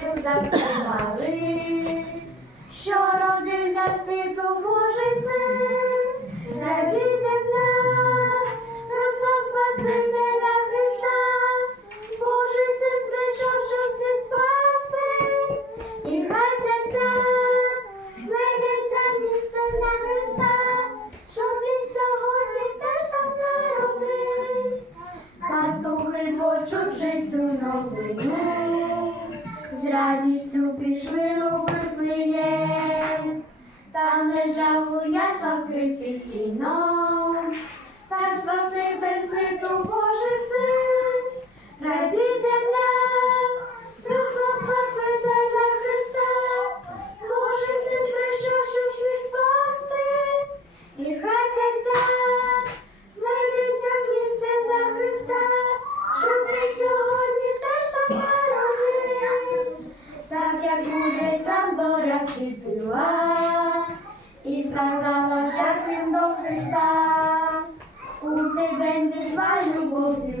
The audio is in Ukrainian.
заспівали, що родився світу Божий син, раді земля, росла Спасителя Христа, Божий син прийшов, щоб світ спасти, і хай серця знайдеться місце для Христа, щоб він сьогодні теж там народився. Пастухи, почувши цю новину, з радістю пішли у Вифлеєм. Там лежав у яслах вкритий сіном, зоря і вказала шлях до Христа. У цей день пішла любов'ю